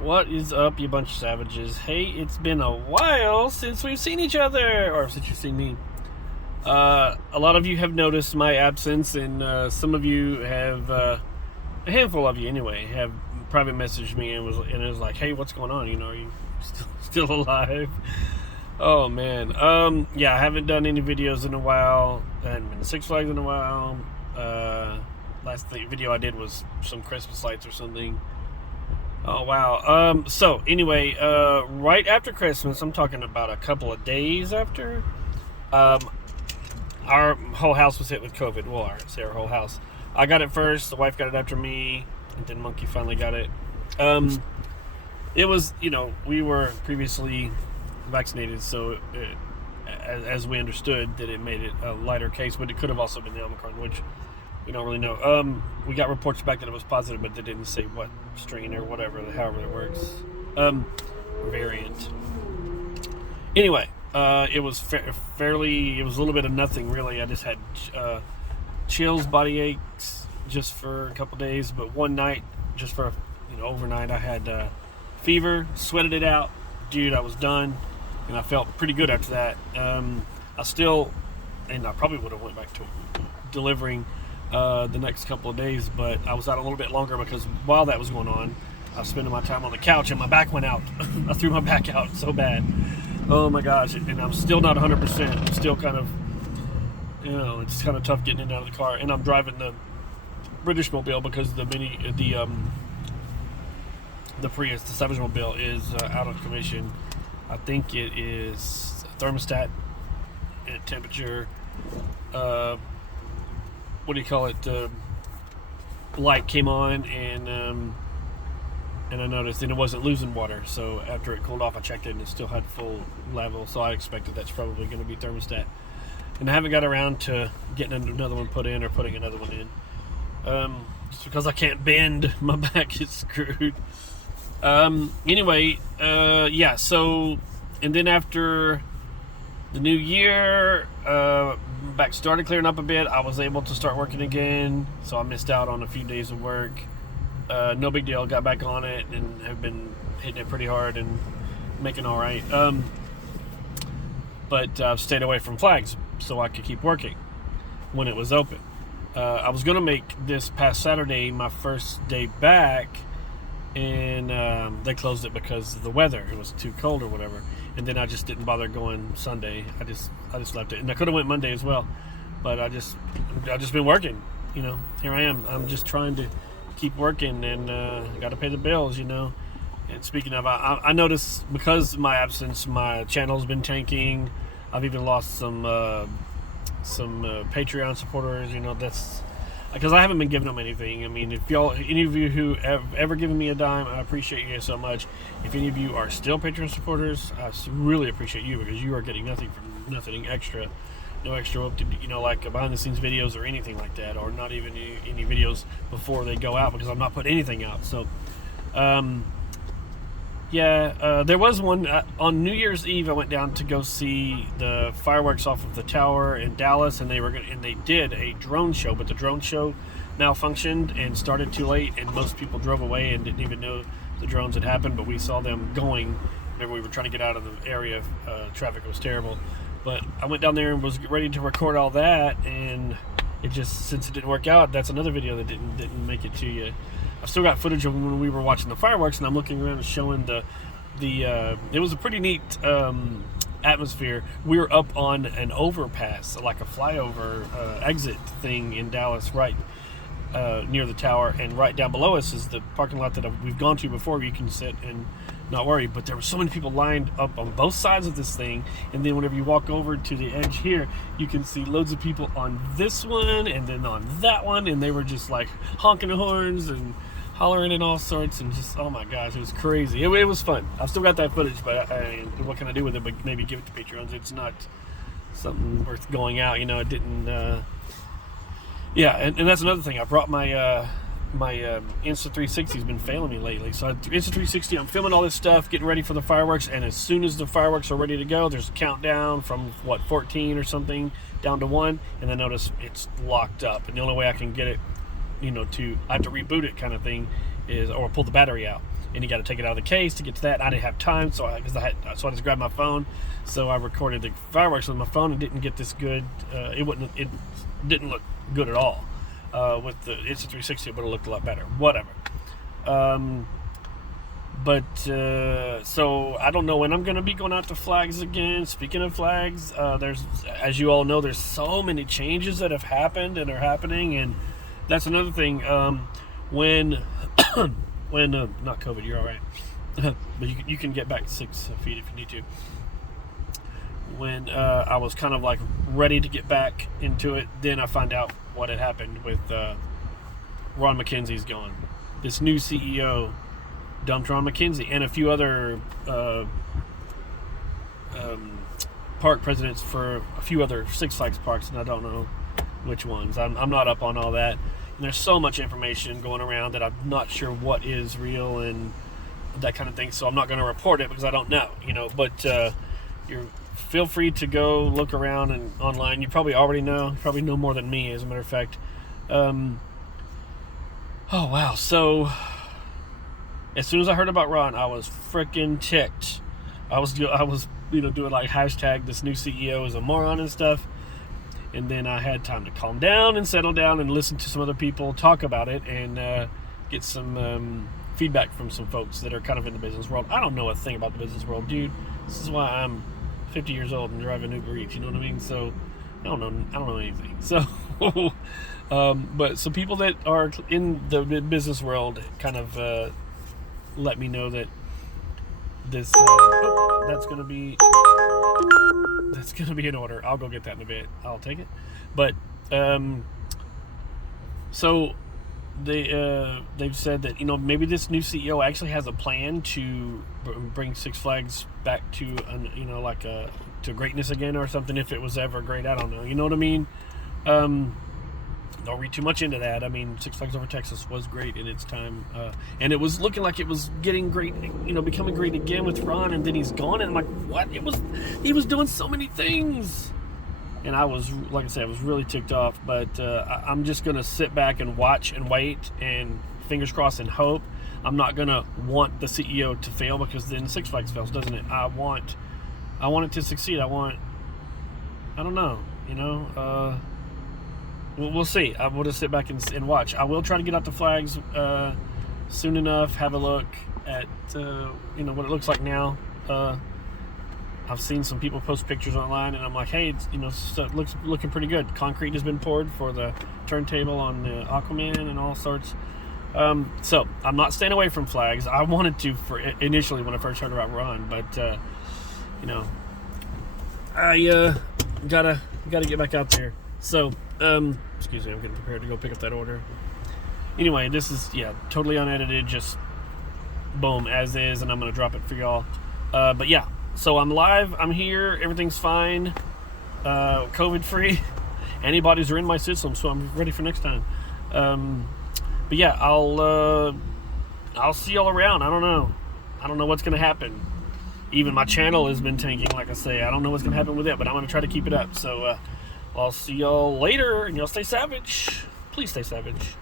What is up, you bunch of savages? Hey, it's been a while since we've seen each other, or since you've seen me. A lot of you have noticed my absence, and some of you have, a handful of you anyway, have private messaged me and it was like, "Hey, what's going on? Are you still alive?" Oh man, yeah, I haven't done any videos in a while. I haven't been to Six Flags in a while. Last video I did was some Christmas lights or something. Oh wow. So anyway, right after Christmas, I'm talking about a couple of days after, um, our whole house was hit with COVID. Well, I say our whole house. I got it first. The wife got it after me, and then Monkey finally got it. It was, we were previously vaccinated, so as we understood, that it made it a lighter case, but it could have also been the Omicron, which we don't really know. We got reports back that it was positive, but they didn't say what strain or whatever, however it works. Variant. Anyway, it was fairly. It was a little bit of nothing really. I just had chills, body aches, just for a couple days. But one night, just for overnight, I had fever, sweated it out, dude. I was done, and I felt pretty good after that. I still, and I probably would have went back to delivering the next couple of days, but I was out a little bit longer because while that was going on, I was spending my time on the couch and my back went out. I threw my back out so bad. Oh my gosh, and I'm still not 100%. I'm still kind of, it's kind of tough getting in and out of the car, and I'm driving the British Mobile because the Prius, the Savage Mobile, is out of commission. I think it is thermostat and temperature. What do you call it? Light came on, and I noticed, and it wasn't losing water. So after it cooled off, I checked it, and it still had full level. So I expected that's probably going to be thermostat. And I haven't got around to getting another one put in or putting another one in. Just because I can't bend, my back is screwed. Anyway, yeah. So, and then after the new year, back started clearing up a bit. I was able to start working again, so I missed out on a few days of work. No big deal. Got back on it and have been hitting it pretty hard and making all right. But I've stayed away from Flags so I could keep working when it was open. I was going to make this past Saturday my first day back, and they closed it because of the weather. It was too cold or whatever. And then I just didn't bother going Sunday. I just left it, and I could have went Monday as well, but I've just been working. Here I am. I'm just trying to keep working, and got to pay the bills. And speaking of, I noticed because of my absence, my channel's been tanking. I've even lost some Patreon supporters. That's because I haven't been giving them anything. I mean, if any of you who have ever given me a dime, I appreciate you guys so much. If any of you are still Patreon supporters, I really appreciate you, because you are getting nothing extra, no extra, like behind the scenes videos or anything like that, or not even any videos before they go out, because I'm not putting anything out. So, there was one on New Year's Eve. I went down to go see the fireworks off of the tower in Dallas, and they did a drone show, but the drone show malfunctioned and started too late, and most people drove away and didn't even know the drones had happened. But we saw them going whenever we were trying to get out of the area. Traffic was terrible, but I went down there and was ready to record all that, and since it didn't work out, that's another video that didn't make it to you. I've still got footage of when we were watching the fireworks, and I'm looking around and showing it was a pretty neat atmosphere. We were up on an overpass, like a flyover exit thing in Dallas, right near the tower, and right down below us is the parking lot that we've gone to before, where you can sit and not worry. But there were so many people lined up on both sides of this thing, and then whenever you walk over to the edge here, you can see loads of people on this one and then on that one, and they were just like honking the horns and hollering and all sorts, and just, oh my gosh, it was crazy. It was fun. I've still got that footage, but what can I do with it but maybe give it to Patreons? It's not something worth going out. It didn't and that's another thing. I brought my my Insta360 has been failing me lately. So Insta360, I'm filming all this stuff, getting ready for the fireworks, and as soon as the fireworks are ready to go, there's a countdown from 14 or something down to 1, and then notice it's locked up. And the only way I can get it, I have to reboot it kind of thing, or pull the battery out. and you got to take it out of the case to get to that. I didn't have time, so I just grabbed my phone. So I recorded the fireworks with my phone and didn't get this good. It didn't look good at all. With the Insta360, it would have looked a lot better. Whatever. So I don't know when I'm going to be going out to flags again. Speaking of flags, there's, as you all know, there's so many changes that have happened and are happening, and that's another thing. When not COVID, you're all right, but you can get back 6 feet if you need to. When I was kind of like ready to get back into it, then I find out what had happened with Ron McKenzie's gone. This new CEO dumped Ron McKenzie and a few other park presidents for a few other Six Flags parks, and I don't know which ones. I'm not up on all that. And there's so much information going around that I'm not sure what is real and that kind of thing. So I'm not going to report it because I don't know, But you're feel free to go look around and online. You probably already know. You probably know more than me, as a matter of fact. Oh wow! So as soon as I heard about Ron, I was freaking ticked. I was doing like hashtag this new CEO is a moron and stuff. And then I had time to calm down and settle down and listen to some other people talk about it and get some feedback from some folks that are kind of in the business world. I don't know a thing about the business world, dude. This is why I'm 50 years old and driving Uber Eats. You know what I mean? So I don't know anything. So, but some people that are in the business world kind of let me know that this that's gonna be an order. I'll go get that in a bit. I'll take it. But so they've said that maybe this new CEO actually has a plan to bring Six Flags back to to greatness again or something, if it was ever great. I don't know. You know what I mean? Don't read too much into that. I mean, Six Flags Over Texas was great in its time, and it was looking like it was getting great, becoming great again with Ron, and then he's gone, and I'm like, what? He was doing so many things, and I was, like I said, I was really ticked off, but I'm just going to sit back and watch and wait, and fingers crossed and hope. I'm not going to want the CEO to fail, because then Six Flags fails, doesn't it? I want it to succeed. I don't know, we'll see. I will just sit back and watch. I will try to get out the flags soon enough, have a look at what it looks like now. I've seen some people post pictures online, and I'm like, hey, it looks looking pretty good. Concrete has been poured for the turntable on the Aquaman and all sorts. So I'm not staying away from flags. I wanted to initially when I first heard about Ron, but I gotta get back out there. So excuse me, I'm getting prepared to go pick up that order. Anyway, this is totally unedited, just boom as is, and I'm gonna drop it for y'all. But yeah, so I'm live, I'm here, everything's fine, COVID free. Antibodies are in my system, so I'm ready for next time. But yeah, I'll see y'all around. I don't know what's gonna happen. Even my channel has been tanking, like I say. I don't know what's gonna happen with it, but I'm gonna try to keep it up. So I'll see y'all later, and y'all stay savage. Please stay savage.